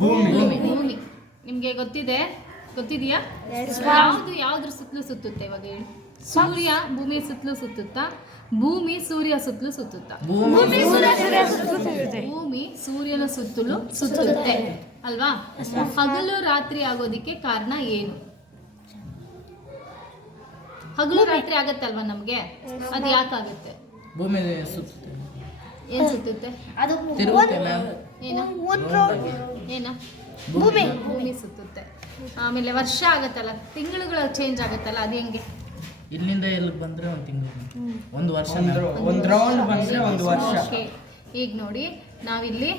ಭೂಮಿ. ಭೂಮಿ ನಿಮ್ಗೆ ಗೊತ್ತಿದೆ? ಗೊತ್ತಿದೆಯಾ? ಯಾವುದು ಯಾವ್ದ್ರ ಸುತ್ತಲೂ ಸುತ್ತುತ್ತೆ ಇವಾಗ ಹೇಳಿ. ಸೂರ್ಯ ಭೂಮಿ ಸುತ್ತಲೂ ಸುತ್ತುತ್ತಾ? ಭೂಮಿ ಸೂರ್ಯ ಸುತ್ತಲೂ ಸುತ್ತುತ್ತಾ? ಭೂಮಿ ಭೂಮಿ ಸೂರ್ಯನ ಸುತ್ತಲೂ ಸುತ್ತುತ್ತೆ. ಅಲ್ವಾ? ಹಗಲು ರಾತ್ರಿ ಆಗೋದಿಕ್ಕೆ ಕಾರಣ ಏನು? ಹಗಲು ರಾತ್ರಿ ಆಗತ್ತಲ್ವಾ ನಮ್ಗೆ? ಅದ್ ಯಾಕಾಗುತ್ತೆ? ಭೂಮಿ ಸುತ್ತುತ್ತೆ. ಏನ್ ಸುತ್ತುತ್ತೆ ಅದು ತಿರುಗುತ್ತೆ ಮ್ಯಾಮ್ ಏನ? ಏನ? ಭೂಮಿ. ಭೂಮಿ. ಸುತ್ತುತ್ತೆ. ಆಮೇಲೆ ವರ್ಷ ಆಗತ್ತಲ್ಲ? ತಿಂಗಳುಗಳು ಚೇಂಜ್ ಆಗತ್ತಲ್ಲ? ಅದು ಹೆಂಗೆ? ಇಲ್ಲಿಂದ ಎಲ್ಲಿಗೆ ಬಂದ್ರೆ ಒಂದು ತಿಂಗಳು ಒಂದು ವರ್ಷ. ಒಂದು ರೌಂಡ್ ಬಂದ್ರೆ ಒಂದು ವರ್ಷ. ಓಕೆ. ಈಗ ನೋಡಿ ನಾವಿಲ್ಲಿ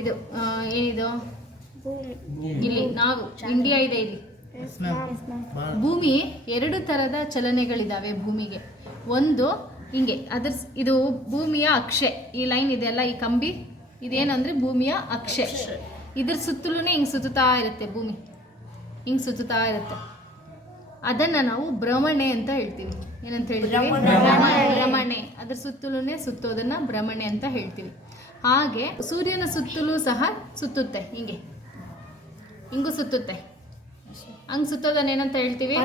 ಇದು ಏನಿದು? ಇಲ್ಲಿ ನಾವು ಇಂಡಿಯಾ ಇದೆ ಇಲ್ಲಿ. ಭೂಮಿ ಎರಡು ತರದ ಚಲನೆಗಳಿದಾವೆ ಭೂಮಿಗೆ. ಒಂದು ಹಿಂಗೆ ಅದ್ರ ಇದು ಭೂಮಿಯ ಅಕ್ಷೆ. ಈ ಲೈನ್ ಇದೆಯಲ್ಲ ಈ ಕಂಬಿ? ಇದೇನಂದ್ರೆ ಭೂಮಿಯ ಅಕ್ಷೆ. ಇದ್ರ ಸುತ್ತಲೂ ಹಿಂಗೆ ಸುತ್ತುತ್ತಾ ಇರುತ್ತೆ ಭೂಮಿ. ಹಿಂಗೆ ಸುತ್ತುತ್ತಾ ಇರುತ್ತೆ. ಅದನ್ನು ನಾವು ಭ್ರಮಣೆ ಅಂತ ಹೇಳ್ತೀವಿ. ಏನಂತ ಹೇಳ್ತೀವಿ? ಭ್ರಮಣೆ. ಅದ್ರ ಸುತ್ತಲೂ ಸುತ್ತೋದನ್ನ ಭ್ರಮಣೆ ಅಂತ ಹೇಳ್ತೀವಿ. ಹಾಗೆ ಸೂರ್ಯನ ಸುತ್ತಲೂ ಸಹ ಸುತ್ತುತ್ತೆ ಹಿಂಗೆ. ಹಿಂಗೂ ಸುತ್ತುತ್ತೆ. ಹಂಗೆ ಸುತ್ತೋದನ್ನ ಏನಂತ ಹೇಳ್ತೀವಿ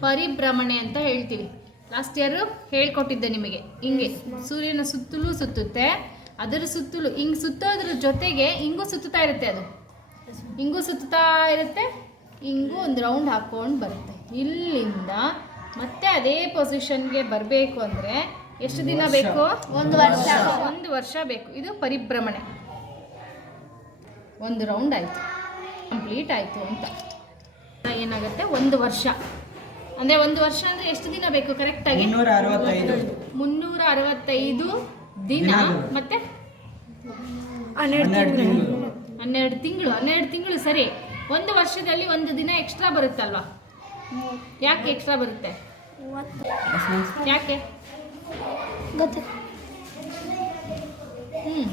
ಪರಿಭ್ರಮಣೆ ಅಂತ ಹೇಳ್ತೀವಿ. ಲಾಸ್ಟ್ ಇಯರ್ ಹೇಳ್ಕೊಟ್ಟಿದ್ದೆ ನಿಮಗೆ. ಹಿಂಗೆ. ಸೂರ್ಯನ ಸುತ್ತಲೂ ಸುತ್ತುತ್ತೆ. ಅದರ ಸುತ್ತಲೂ ಹಿಂಗೆ ಸುತ್ತೋದ್ರ ಜೊತೆಗೆ ಹಿಂಗೂ ಸುತ್ತುತ್ತಾ ಇರುತ್ತೆ ಅದು. ಹಿಂಗೂ ಸುತ್ತುತ್ತಾ ಇರುತ್ತೆ. ಹಿಂಗೂ ಒಂದು ರೌಂಡ್ ಹಾಕ್ಕೊಂಡು ಬರುತ್ತೆ. ಇಲ್ಲಿಂದ ಮತ್ತೆ ಅದೇ ಪೊಸಿಷನ್ಗೆ ಬರಬೇಕು ಅಂದರೆ ಎಷ್ಟು ದಿನ ಬೇಕು? ಒಂದು ವರ್ಷ. ಒಂದು ವರ್ಷ ಬೇಕು. ಇದು ಪರಿಭ್ರಮಣೆ. ಒಂದು ರೌಂಡ್ ಆಯಿತು. ಕಂಪ್ಲೀಟ್ ಆಯಿತು ಅಂತ. ಏನಾಗುತ್ತೆ? ಒಂದು ವರ್ಷ. ಅಂದರೆ ಒಂದು ವರ್ಷ ಅಂದರೆ ಎಷ್ಟು ದಿನ ಬೇಕು ಕರೆಕ್ಟಾಗಿ ಮುನ್ನೂರ ಅರವತ್ತೈದು ಮುನ್ನೂರ ಅರವತ್ತೈದು ದಿನ. ಮತ್ತೆ? ಹನ್ನೆರಡು ತಿಂಗಳು. ಹನ್ನೆರಡು ತಿಂಗಳು. ಹನ್ನೆರಡು ತಿಂಗಳು ಸರಿ. ಒಂದು ವರ್ಷದಲ್ಲಿ ಒಂದು ದಿನ ಎಕ್ಸ್ಟ್ರಾ ಬರುತ್ತಲ್ವಾ? ಯಾಕೆ ಎಕ್ಸ್ಟ್ರಾ ಬರುತ್ತೆ? ಯಾಕೆ? ಹ್ಮ್.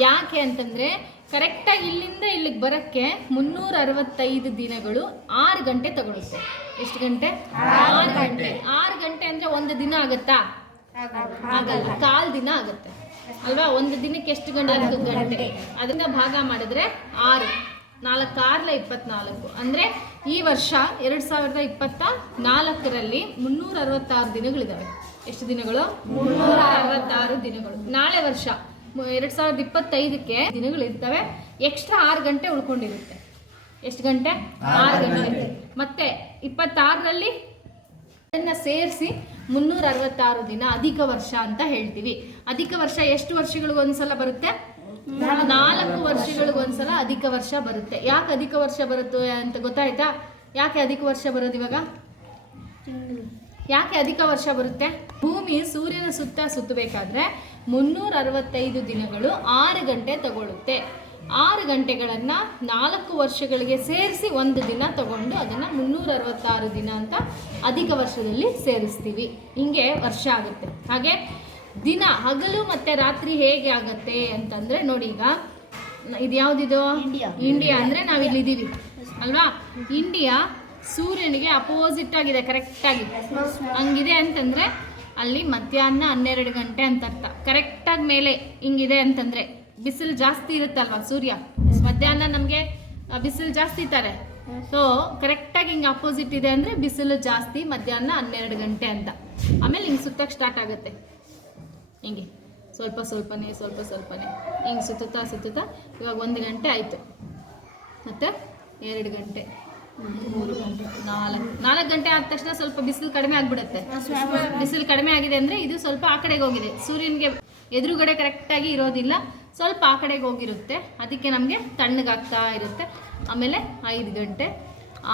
ಯಾಕೆ ಅಂತಂದ್ರೆ ಕರೆಕ್ಟಾಗಿ ಇಲ್ಲಿಂದ ಇಲ್ಲಿಗೆ ಬರಕ್ಕೆ ಮುನ್ನೂರ ಅರವತ್ತೈದು ದಿನಗಳು ಆರು ಗಂಟೆ ತಗೊಳುತ್ತೆ. ಎಷ್ಟು ಗಂಟೆ? ಆರು ಗಂಟೆ. ಆರು ಗಂಟೆ ಅಂದ್ರೆ ಒಂದು ದಿನ ಆಗತ್ತಾ? ಆಗಲ್ಲ. ಕಾಲ್ ದಿನ ಆಗುತ್ತೆ. ಅಲ್ವಾ? ಒಂದು ದಿನಕ್ಕೆ ಎಷ್ಟು ಗಂಟೆ? ಹತ್ತು ಗಂಟೆ. ಅದನ್ನ ಭಾಗ ಮಾಡಿದ್ರೆ ಆರು. ನಾಲ್ಕು ಆರ್ಲ ಇಪ್ಪತ್ನಾಲ್ಕು. ಅಂದ್ರೆ ಈ ವರ್ಷ ಎರಡ್ ಸಾವಿರದ ಇಪ್ಪತ್ತ ನಾಲ್ಕರಲ್ಲಿ ಮುನ್ನೂರ ಅರವತ್ತಾರು ದಿನಗಳಿದಾವೆ. ಎಷ್ಟು ದಿನಗಳು? ಮುನ್ನೂರ ಅರವತ್ತಾರು. ದಿನಗಳು ನಾಳೆ ವರ್ಷ. ಎರಡ್ ಸಾವಿರದ ಇಪ್ಪತ್ತೈದಕ್ಕೆ ದಿನಗಳು ಇರ್ತವೆ ಎಕ್ಸ್ಟ್ರಾ ಆರು ಗಂಟೆ ಉಳ್ಕೊಂಡಿರುತ್ತೆ. ಎಷ್ಟು ಗಂಟೆ? ಆರು ಗಂಟೆ. ಮತ್ತೆ ಇಪ್ಪತ್ತಾರರಲ್ಲಿ ಅದನ್ನ ಸೇರಿಸಿ ಮುನ್ನೂರ ಅರವತ್ತಾರು ದಿನ ಅಧಿಕ ವರ್ಷ ಅಂತ ಹೇಳ್ತೀವಿ. ಅಧಿಕ ವರ್ಷ ಎಷ್ಟು ವರ್ಷಗಳಿಗೆ ಒಂದ್ಸಲ ಬರುತ್ತೆ? ನಾಲ್ಕು ವರ್ಷಗಳಿಗೆ ಒಂದ್ಸಲ ಅಧಿಕ ವರ್ಷ ಬರುತ್ತೆ. ಯಾಕೆ ಅಧಿಕ ವರ್ಷ ಬರುತ್ತೆ ಅಂತ ಗೊತ್ತಾಯ್ತಾ? ಯಾಕೆ ಅಧಿಕ ವರ್ಷ ಬರೋದು ಇವಾಗ? ಯಾಕೆ ಅಧಿಕ ವರ್ಷ ಬರುತ್ತೆ? ಭೂಮಿ ಸೂರ್ಯನ ಸುತ್ತ ಸುತ್ತಬೇಕಾದ್ರೆ ಮುನ್ನೂರ ಅರವತ್ತೈದು ದಿನಗಳು ಆರು ಗಂಟೆ ತಗೊಳ್ಳುತ್ತೆ. ಆರು ಗಂಟೆಗಳನ್ನ ನಾಲ್ಕು ವರ್ಷಗಳಿಗೆ ಸೇರಿಸಿ ಒಂದು ದಿನ ತಗೊಂಡು ಅದನ್ನ ಮುನ್ನೂರ ಅರವತ್ತಾರು ದಿನ ಅಂತ ಅಧಿಕ ವರ್ಷದಲ್ಲಿ ಸೇರಿಸ್ತೀವಿ. ಹಿಂಗೆ ವರ್ಷ ಆಗುತ್ತೆ. ಹಾಗೆ ದಿನ ಹಗಲು ಮತ್ತೆ ರಾತ್ರಿ ಹೇಗೆ ಆಗತ್ತೆ ಅಂತಂದ್ರೆ ನೋಡಿ ಈಗ ಇದು ಯಾವ್ದಿದು ಇಂಡಿಯಾ. ಇಂಡಿಯಾ ಅಂದ್ರೆ ನಾವಿಲ್ಲಿದ್ದೀವಿ. ಅಲ್ವಾ? ಇಂಡಿಯಾ ಸೂರ್ಯನಿಗೆ ಅಪೋಸಿಟ್ ಆಗಿದೆ ಕರೆಕ್ಟ್ ಆಗಿ. ಹಂಗಿದೆ ಅಂತಂದ್ರೆ ಅಲ್ಲಿ ಮಧ್ಯಾಹ್ನ ಹನ್ನೆರಡು ಗಂಟೆ ಅಂತ ಅರ್ಥ ಕರೆಕ್ಟಾಗಿ ಮೇಲೆ ಹಿಂಗಿದೆ ಅಂತಂದ್ರೆ ಬಿಸಿಲು ಜಾಸ್ತಿ ಇರುತ್ತಲ್ವಾ ಸೂರ್ಯ? ಮಧ್ಯಾಹ್ನ ನಮಗೆ ಬಿಸಿಲು ಜಾಸ್ತಿ ಇರ್ತಾರೆ. ಸೊ ಕರೆಕ್ಟಾಗಿ ಹಿಂಗೆ ಅಪೋಸಿಟ್ ಇದೆ ಅಂದರೆ ಬಿಸಿಲು ಜಾಸ್ತಿ ಮಧ್ಯಾಹ್ನ ಹನ್ನೆರಡು ಗಂಟೆ ಅಂತ. ಆಮೇಲೆ ಹಿಂಗೆ ಸುತ್ತಕ್ಕೆ ಸ್ಟಾರ್ಟ್ ಆಗುತ್ತೆ. ಹಿಂಗೆ. ಸ್ವಲ್ಪ ಸ್ವಲ್ಪನೇ ಸ್ವಲ್ಪ ಸ್ವಲ್ಪನೇ. ಹಿಂಗೆ ಸುತ್ತುತ್ತಾ ಸುತ್ತುತ್ತಾ ಇವಾಗ ಒಂದು ಗಂಟೆ ಆಯಿತು. ಮತ್ತು ಎರಡು ಗಂಟೆ. ನಾಲ್ಕು ನಾಲ್ಕು ಗಂಟೆ ಆದ ತಕ್ಷಣ ಸ್ವಲ್ಪ ಬಿಸಿಲು ಕಡಿಮೆ ಆಗಿಬಿಡುತ್ತೆ. ಬಿಸಿಲು ಕಡಿಮೆ ಆಗಿದೆ ಅಂದರೆ ಇದು ಸ್ವಲ್ಪ ಆ ಕಡೆಗೆ ಹೋಗಿದೆ. ಸೂರ್ಯನಿಗೆ ಎದುರುಗಡೆ ಕರೆಕ್ಟಾಗಿ ಇರೋದಿಲ್ಲ. ಸ್ವಲ್ಪ ಆ ಕಡೆಗೆ ಹೋಗಿರುತ್ತೆ. ಅದಕ್ಕೆ ನಮಗೆ ತಣ್ಣಗಾಗ್ತಾ ಇರುತ್ತೆ. ಆಮೇಲೆ ಐದು ಗಂಟೆ,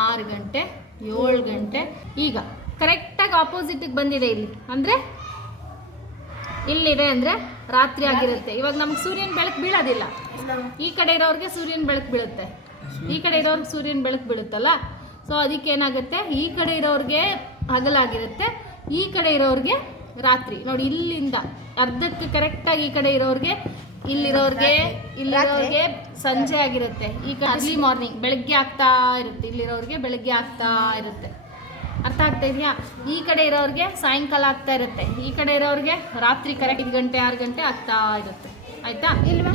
ಆರು ಗಂಟೆ, ಏಳು ಗಂಟೆ. ಈಗ ಕರೆಕ್ಟಾಗಿ ಆಪೋಸಿಟಿಗೆ ಬಂದಿದೆ ಇಲ್ಲಿ. ಅಂದರೆ ಇಲ್ಲಿದೆ ಅಂದರೆ ರಾತ್ರಿ ಆಗಿರುತ್ತೆ. ಇವಾಗ ನಮ್ಗೆ ಸೂರ್ಯನ ಬೆಳಕು ಬೀಳೋದಿಲ್ಲ. ಈ ಕಡೆ ಇರೋರಿಗೆ ಸೂರ್ಯನ ಬೆಳಕು ಬೀಳುತ್ತೆ. ಈ ಕಡೆ ಇರೋರ್ಗೆ ಸೂರ್ಯನ ಬೆಳಕು ಬೀಳುತ್ತಲ್ಲ? ಸೊ ಅದಕ್ಕೆ ಏನಾಗುತ್ತೆ? ಈ ಕಡೆ ಇರೋರಿಗೆ ಹಗಲಾಗಿರುತ್ತೆ. ಈ ಕಡೆ ಇರೋರಿಗೆ ರಾತ್ರಿ. ನೋಡಿ ಇಲ್ಲಿಂದ ಅರ್ಧಕ್ಕೆ ಕರೆಕ್ಟಾಗಿ ಈ ಕಡೆ ಇರೋರಿಗೆ ಇಲ್ಲಿರೋರಿಗೆ ಇಲ್ಲಿರೋರಿಗೆ ಸಂಜೆ ಆಗಿರುತ್ತೆ. ಈ ಕಡೆ ಅರ್ಲಿ ಮಾರ್ನಿಂಗ್ ಬೆಳಗ್ಗೆ ಆಗ್ತಾ ಇರುತ್ತೆ. ಇಲ್ಲಿರೋರಿಗೆ ಬೆಳಗ್ಗೆ ಆಗ್ತಾ ಇರುತ್ತೆ. ಅರ್ಥ ಆಗ್ತಾ ಇದೆಯಾ? ಈ ಕಡೆ ಇರೋರಿಗೆ ಸಾಯಂಕಾಲ ಆಗ್ತಾ ಇರುತ್ತೆ. ಈ ಕಡೆ ಇರೋರಿಗೆ ರಾತ್ರಿ ಕರೆಕ್ಟ್ ಐದು ಗಂಟೆ ಆರು ಗಂಟೆ ಆಗ್ತಾ ಇರುತ್ತೆ. ಆಯ್ತಾ?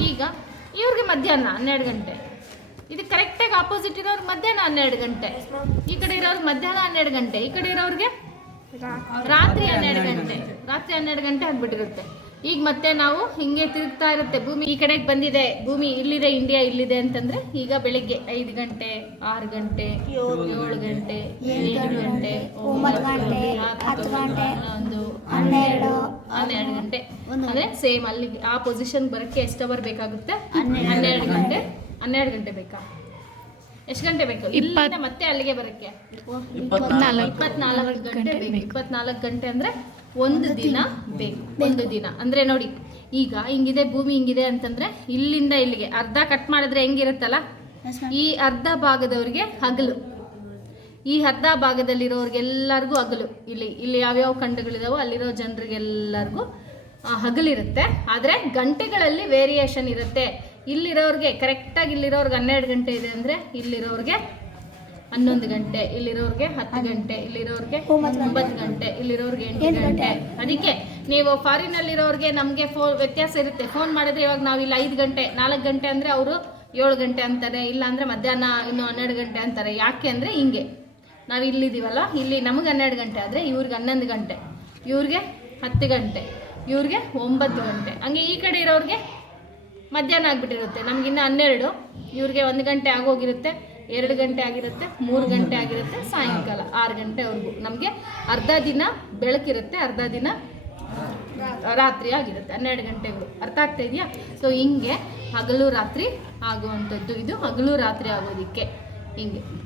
ಈಗ ಇವ್ರಿಗೆ ಮಧ್ಯಾಹ್ನ ಹನ್ನೆರಡು ಗಂಟೆ. ಇದು ಕರೆಕ್ಟಾಗಿ ಆಪೋಸಿಟ್ ಇರೋರು ಮಧ್ಯಾಹ್ನ ಹನ್ನೆರಡು ಗಂಟೆ. ಈ ಕಡೆ ಇರೋರು ಮಧ್ಯಾಹ್ನ ಹನ್ನೆರಡು ಗಂಟೆ. ಈ ಕಡೆ ಇರೋರಿಗೆ ರಾತ್ರಿ ಹನ್ನೆರಡು ಗಂಟೆ. ರಾತ್ರಿ ಹನ್ನೆರಡು ಗಂಟೆ ಆಗ್ಬಿಟ್ಟಿರುತ್ತೆ. ಈಗ ಮತ್ತೆ ನಾವು ಹಿಂಗೆ ತಿರುಗ್ತಾ ಇರುತ್ತೆ. ಭೂಮಿ ಈ ಕಡೆಗೆ ಬಂದಿದೆ. ಭೂಮಿ ಇಲ್ಲಿದೆ ಇಂಡಿಯಾ ಇಲ್ಲಿದೆ ಅಂತಂದ್ರೆ ಈಗ ಬೆಳಿಗ್ಗೆ ಐದು ಗಂಟೆ ಆರು ಗಂಟೆ ಏಳು ಗಂಟೆ. ಎಂಟು ಗಂಟೆ ಒಂಬತ್ತು ಗಂಟೆ ಒಂದು ಹನ್ನೆರಡು ಹನ್ನೆರಡು ಗಂಟೆ. ಅಂದ್ರೆ ಸೇಮ್ ಅಲ್ಲಿ ಆ ಪೊಸಿಷನ್ ಬರಕ್ಕೆ ಎಷ್ಟು ಅವರ್ ಬೇಕಾಗುತ್ತೆ. ಹನ್ನೆರಡು ಗಂಟೆ. ಹನ್ನೆರಡು ಗಂಟೆ ಬೇಕಾ? ಎಷ್ಟು ಗಂಟೆ ಬೇಕು? ಇಲ್ಲಿಂದ ಮತ್ತೆ ಅಲ್ಲಿಗೆ ಬರಕ್ಕೆ? ಇಪ್ಪತ್ನಾಲ್ಕು. ಗಂಟೆ ಬೇಕು. ಇಪ್ಪತ್ನಾಲ್ಕು ಗಂಟೆ ಅಂದ್ರೆ ಒಂದು ದಿನ ಬೇಕು. ಒಂದು ದಿನ. ಅಂದ್ರೆ ನೋಡಿ ಈಗ ಹಿಂಗಿದೆ ಭೂಮಿ ಹಿಂಗಿದೆ ಅಂತಂದ್ರೆ ಇಲ್ಲಿಂದ ಇಲ್ಲಿಗೆ. ಅರ್ಧ ಕಟ್ ಮಾಡಿದ್ರೆ ಹೆಂಗಿರುತ್ತಲ್ಲ? ಈ ಅರ್ಧ ಭಾಗದವ್ರಿಗೆ ಹಗಲು. ಈ ಅರ್ಧ ಭಾಗದಲ್ಲಿರೋರ್ಗೆಲ್ಲರಿಗೂ ಹಗಲು. ಇಲ್ಲಿ ಇಲ್ಲಿ ಯಾವ್ಯಾವ ಖಂಡಗಳಿದಾವೋ ಅಲ್ಲಿರೋ ಜನರಿಗೆಲ್ಲರಿಗೂ ಹಗಲಿರುತ್ತೆ. ಆದರೆ ಗಂಟೆಗಳಲ್ಲಿ ವೇರಿಯೇಷನ್ ಇರುತ್ತೆ. ಇಲ್ಲಿರೋರ್ಗೆ ಕರೆಕ್ಟಾಗಿ ಇಲ್ಲಿರೋರ್ಗೆ ಹನ್ನೆರಡು ಗಂಟೆ ಇದೆ ಅಂದರೆ ಇಲ್ಲಿರೋರಿಗೆ ಹನ್ನೊಂದು ಗಂಟೆ ಇಲ್ಲಿರೋರಿಗೆ ಹತ್ತು ಗಂಟೆ ಇಲ್ಲಿರೋರಿಗೆ ಒಂಬತ್ತು ಗಂಟೆ ಇಲ್ಲಿರೋರಿಗೆ ಎಂಟು ಗಂಟೆ. ಅದಕ್ಕೆ ನೀವು ಫಾರಿನಲ್ಲಿರೋರಿಗೆ ನಮಗೆ ಫೋ ವ್ಯತ್ಯಾಸ ಇರುತ್ತೆ. ಫೋನ್ ಮಾಡಿದ್ರೆ ಇವಾಗ ನಾವು ಇಲ್ಲಿ ಐದು ಗಂಟೆ ನಾಲ್ಕು ಗಂಟೆ ಅಂದರೆ ಅವರು ಏಳು ಗಂಟೆ ಅಂತಾರೆ ಇಲ್ಲ ಅಂದರೆ ಮಧ್ಯಾಹ್ನ ಇನ್ನು ಹನ್ನೆರಡು ಗಂಟೆ ಅಂತಾರೆ. ಯಾಕೆ ಅಂದರೆ ಹಿಂಗೆ. ನಾವು ಇಲ್ಲಿದ್ದೀವಲ್ಲ ಇಲ್ಲಿ ನಮಗೆ ಹನ್ನೆರಡು ಗಂಟೆ ಆದರೆ ಇವ್ರಿಗೆ ಹನ್ನೊಂದು ಗಂಟೆ ಇವ್ರಿಗೆ ಹತ್ತು ಗಂಟೆ ಇವ್ರಿಗೆ ಒಂಬತ್ತು ಗಂಟೆ. ಹಂಗೆ ಈ ಕಡೆ ಇರೋರಿಗೆ ಮಧ್ಯಾಹ್ನ ಆಗಿಬಿಟ್ಟಿರುತ್ತೆ. ನಮಗಿನ್ನ ಹನ್ನೆರಡು. ಇವ್ರಿಗೆ ಒಂದು ಗಂಟೆ ಆಗೋಗಿರುತ್ತೆ. ಎರಡು ಗಂಟೆ ಆಗಿರುತ್ತೆ, ಮೂರು ಗಂಟೆ ಆಗಿರುತ್ತೆ, ಸಾಯಂಕಾಲ ಆರು ಗಂಟೆವರೆಗೂ. ನಮಗೆ ಅರ್ಧ ದಿನ ಬೆಳಕಿರುತ್ತೆ, ಅರ್ಧ ದಿನ ರಾತ್ರಿ ಆಗಿರುತ್ತೆ, ಹನ್ನೆರಡು ಗಂಟೆಗಳು. ಅರ್ಥ ಆಗ್ತಾ ಇದೆಯಾ? ಸೊ ಹಿಂಗೆ ಹಗಲು ರಾತ್ರಿ ಆಗುವಂಥದ್ದು. ಇದು ಹಗಲು ರಾತ್ರಿ ಆಗೋದಕ್ಕೆ. ಹಿಂಗೆ.